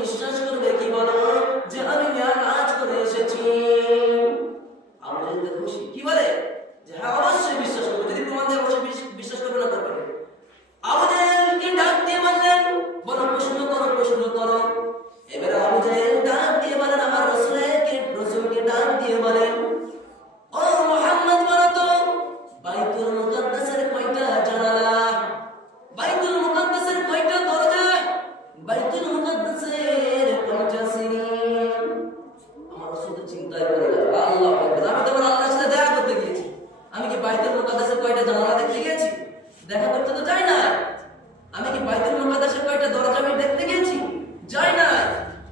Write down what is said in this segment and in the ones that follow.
বিশ্বাস করবে কি বলো যে আমি মেরাজ করে এসেছি? আবু জাহেল খুশি, কি বলে যে হ্যাঁ অবশ্যই বিশ্বাস করবে, যদি প্রমাণ দেয় অবশ্যই বিশ্বাস করবে না করবে। আবু জাহেলকে ডাক দিয়ে বললেন, বলো প্রশ্ন করো, প্রশ্ন করো। এবারে আবু জাহেল ডাক দিয়ে বলেন, আমার রসুলকে ডাক দিয়ে বলেন, ও মুহাম্মদ বলো তো বাইতুল মুকাদ্দাসের কয়টা জানালা, বাইতুল মুকাদ্দাসের কয়টা দরজা, বাইতুল মুকাদ্দাসের কয়টা সিঁড়ি? আমার রাসূল তো চিন্তায় পড়ে গেল, আল্লাহু আকবার, আমি তো আল্লাহর সাথে দেখা করতে গিয়েছি, আমি কি বাইতুল মুকাদ্দাসের কয়টা জানালা দেখতে গিয়েছি? দেখা করতে তো যাই না। আমি কি বাইতুল মুকাদ্দাসের কয়টা দরজা আমি দেখতে গিয়েছি? যাই না।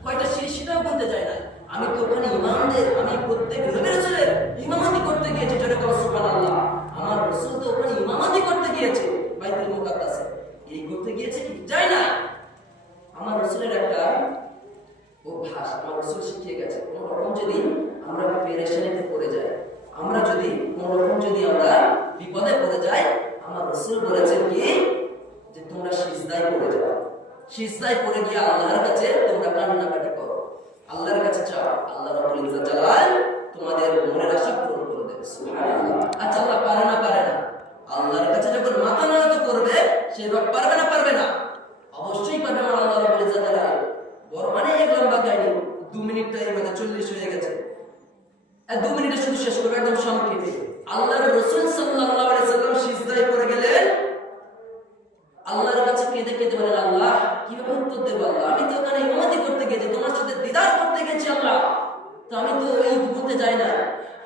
কয়টা সিঁড়ি সেটাও বলতে যাই না। আমি তো ওখানে ইমামদের, আমি প্রত্যেক নবী রাসূলের ইমামতি করতে গিয়েছি, জোরে বলো সুবহানাল্লাহ। আমার রাসূল তো ওখানে ইমামতি করতে গিয়েছে বাইতুল মুকাদ্দাসে, এই করতে গিয়েছে কি? যাই না। আমার রাসূলের একটা অভ্যাস আমার রাসূল শিখিয়ে গেছে, কোন রকম যদি আমরা পেরেশানিতে পড়ে যাই, আমরা যদি কোন রকম যদি আমরা বিপদে পড়ে যাই, আমার রাসূল বলেছেন কি যে তোমরা সিজদায় পড়ে যাও, সিজদায় পড়ে গিয়ে আল্লাহর কাছে তোমরা কান্নাকাটি করো, আল্লাহর কাছে চাও, আল্লাহ রাব্বুল ইজ্জত জালাল তোমাদের মনের আশা পূরণ করে দেবে। সুবহানাল্লাহ। আচ্ছা আল্লাহ পারে না? পারে না। আল্লাহর কাছে যখন মাথা নত করবে, সে রব পারবে না? পারবে না। অবশ্যই পারবে আমার আল্লাহ রাব্বুল ইজ্জত জালাল। বড় মানে এক লম্বা কাহিনী, 2 মিনিট টাইম মানে 40 হয়ে গেছে, 2 মিনিটে শুধু শেষ করবে একদম সংক্ষেপে। আল্লাহর রাসূল সাল্লাল্লাহু আলাইহি সাল্লাম সিজদায় পড়ে গেলেন, আল্লাহর কাছে কেঁদে কেঁদে বলেন, আল্লাহ কিভাবে উত্তর দেব? আল্লাহ আমি তো ওখানে ইমামতি করতে গেছি, তোমার সাথে দিদার করতে গেছি আল্লাহ, তো আমি তো এই বলতে যাই না।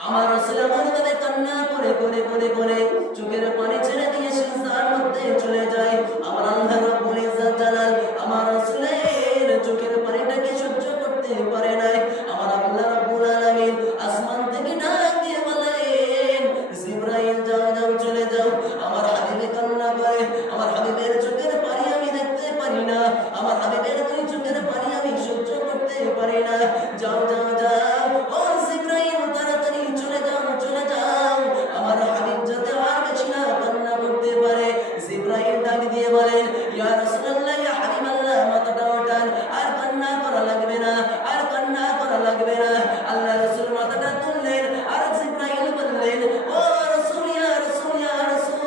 আমার রাসূল আমাদের কান্না করে করে করে করে চোখের পানি ছেড়ে দিয়ে সিজদার মধ্যে চলে যায়। আমার আল্লাহ রাব্বুল ইজ্জত জালাল আমার রাসূলের চোখের পানিটাকে সহ্য করতে পারে নাই। আমার আল্লাহ রাব্বুল আলামিন আসমান থেকে ডাক দিয়ে বলেন, জিবরাইল যাও যাও চলে যাও, আমার হাবিবে কান্না করে, আমার হাবিবের চোখের পানি আমি দেখতে পারি না, আমার হাবিবের দুই চোখের পানি আমি সহ্য করতে পারি না, যাও যাও যাও, ও জিবরাইল তাড়াতাড়ি চলে যাও চলে যাও, আমার হাবিব যাতে আর বেশি না কান্না করতে পারে। জিবরাইল ডাক দিয়ে বলেন, ইয়া রাসূলুল্লাহ, ইয়া হাবিবাল্লাহ, মাথাটা ওঠান, আর কান্না করা লাগবে না, আর কান্না করা লাগবে না। আল্লাহ রাসূল মাথাটা তুললেন, আর জিবরাইল বললেন, ও রাসূল, ইয়া রাসূল, ইয়া রাসূল,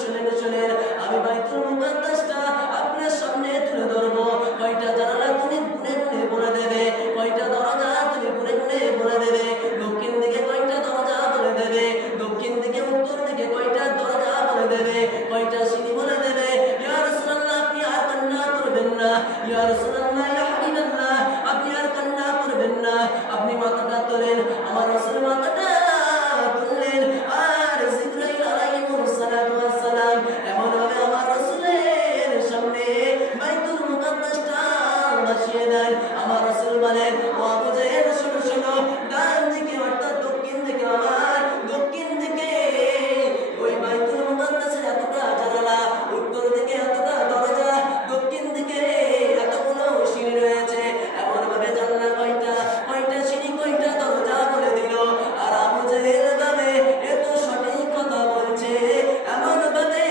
শুনেন শুনেন, আমি বাইতুল মুকাদ্দাসটা আপনার সামনে তুলে ধরবো, কয়টা জানালা তুমি গুনে গুনে বলে দেবে, কয়টা দরজা তুমি গুনে গুনে বলে দেবে, দক্ষিণ দিকে কয়টা দরজা বলে দেবে, দক্ষিণ দিকে উত্তর দিকে কয়টা দরজা বলে দেবে, কয়টা সিঁড়ি বলে দেবে। ইয়া রাসূলুল্লাহ, আপনি আর কান্না করবেন না, ইয়া রাসূলুল্লাহ, ইয়া হাবিবাল্লাহ, আপনি আর কান্না করবেন না, আপনি মাথাটা তোলেন। আমার রাসূল মাথাটা তুললেন, আর জিবরাইল আলাইহিস সালাতু ওয়াস সালাম এমন ভাবে আমার রাসূলের সামনে বাইতুল মুকাদ্দাসটা বসিয়ে দেন। আমার রাসূল বলেন, ও আবু জাহেল, শোনো শোনো, ডান দিকে অর্থাৎ দক্ষিণ দিকে, আমার দক্ষিণ দিকে ওই বাইতুল মুকাদ্দাসের এতটা জানালা, উত্তর দিকে এতটা দরজা, দক্ষিণ দিকে এতগুলো সিঁড়ি রয়েছে, এমন ভাবে জানলা কয়টা, কয়টা সিঁড়ি, কয়টা দরজা বলে দিল। আর আবু জাহেল ভাবে এত সঠিক কথা বলছে, এমন ভাবে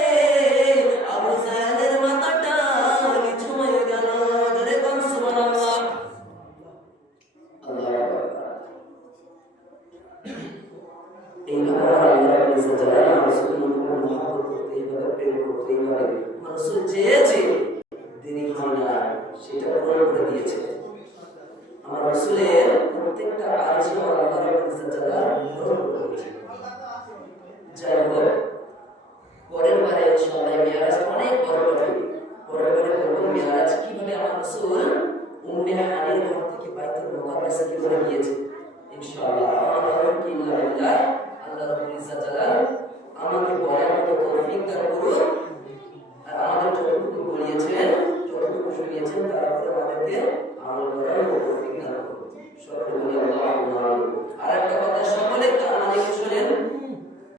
আবু জাহেলের মাথাটা নিচু হয়ে গেল। জোরে বল সুবহানাল্লাহ। আল্লাহু আকবার। এইভাবে আল্লাহ রাসূল জালাল রাসূলের মহব্বত করতে, এইভাবে প্রেম করতে, এইভাবে রাসূল যে